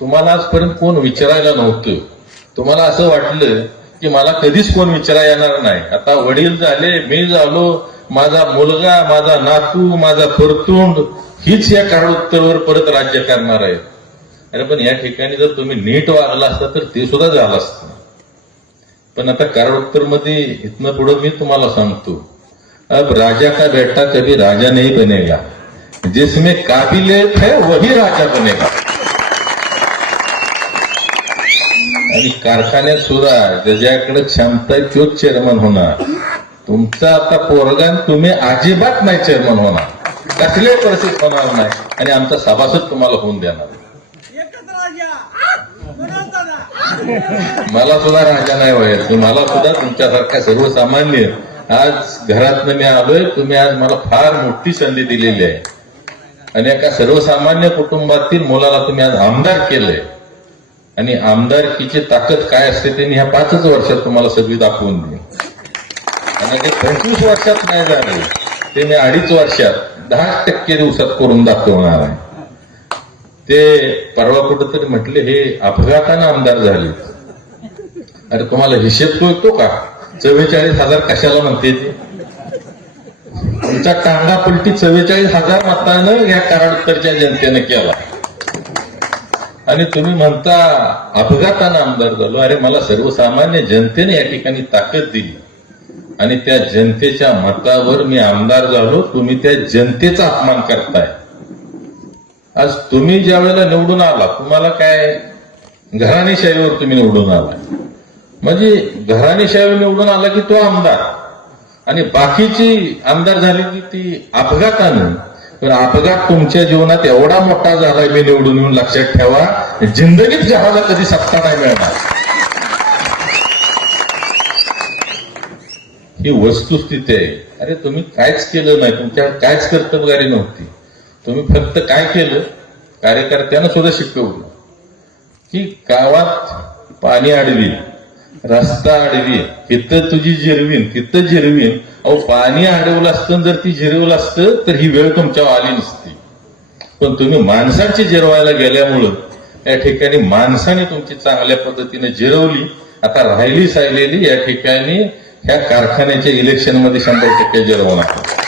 तुम्हाला आजपर्यंत कोण विचारायला नव्हतं तुम्हाला असं वाटलं की मला कधीच कोण विचारायला येणार नाही आता वडील झाले मी झालो माझा मुलगा माझा नातू माझा परतुंड हीच या काळ परत राज्य करणार आहे अरे पण या ठिकाणी जर तुम्ही नीट वागला असता तर ते सुद्धा झालं असतं पण आता कारणोत्तर मध्ये इथनं पुढं मी तुम्हाला सांगतो अब राजा का बेटा कभी राजा नाही बनेगा जिसमें काबिलियत है वही राजा बनेगा आणि कारखान्यात सुद्धा ज्याच्याकडे क्षमता आहे तोच चेअरमन होणार तुमचा आता पोरगान तुम्ही अजिबात नाही चेअरमन होणार कसले परिस्थिती होणार नाही आणि आमचा सभासद तुम्हाला होऊन देणार मला सुद्धा राजा नाही व्हायचं तुम्हाला सुद्धा तुमच्यासारखा सर्वसामान्य आज घरातनं मी आलोय तुम्ही आज मला फार मोठी संधी दिलेली आहे आणि एका सर्वसामान्य कुटुंबातील मुलाला तुम्ही आज आमदार केलंय आणि आमदारकीची ताकद काय असते त्यांनी ह्या पाचच वर्षात तुम्हाला सगळी दाखवून दिली आणि ते पंचवीस वर्षात नाही झाले ते मी अडीच वर्षात दहा टक्के दिवसात करून दाखवणार आहे ते परवा कुठंतरी म्हटले हे अपघातानं आमदार झाले अरे तुम्हाला हिशेब कळतो का चव्वेचाळीस हजार कशाला म्हणते ते तुमचा कांदा पलटी चव्वेचाळीस हजार मतानं या कराडकरच्या जनतेनं केला आणि तुम्ही म्हणता अपघातानं आमदार झालो अरे मला सर्वसामान्य जनतेने या ठिकाणी ताकद दिली आणि त्या जनतेच्या मतावर मी आमदार झालो तुम्ही त्या जनतेचा अपमान करताय आज तुम्ही ज्या वेळेला निवडून आला तुम्हाला काय घराणेशाहीवर तुम्ही निवडून आला म्हणजे घराणेशाहीवर निवडून आला की तो आमदार आणि बाकीची आमदार झाली की ती अपघातानं तर अपघात तुमच्या जीवनात एवढा मोठा झालाय मी निवडून येऊन लक्षात ठेवा जिंदगीत जहाला कधी सत्ता नाही मिळणार ही वस्तुस्थिती आहे अरे तुम्ही कायच केलं नाही तुमच्या कायच कर्तबगारी नव्हती तुम्ही फक्त काय केलं कार्यकर्त्यांना सुद्धा शिकवलं की गावात पाणी अडवी रस्ता अडवी तिथं तुझी जिरवीन तिथं जिरवीन अहो पाणी अडवलं असतं जर ती जिरवलं असतं तर ही वेळ तुमच्यावर आली नसती पण तुम्ही माणसाची जिरवायला गेल्यामुळं या ठिकाणी माणसाने तुमची चांगल्या पद्धतीने जिरवली आता राहिली सायलेली या ठिकाणी ह्या कारखान्याच्या इलेक्शनमध्ये शंभर टक्के जिरवणार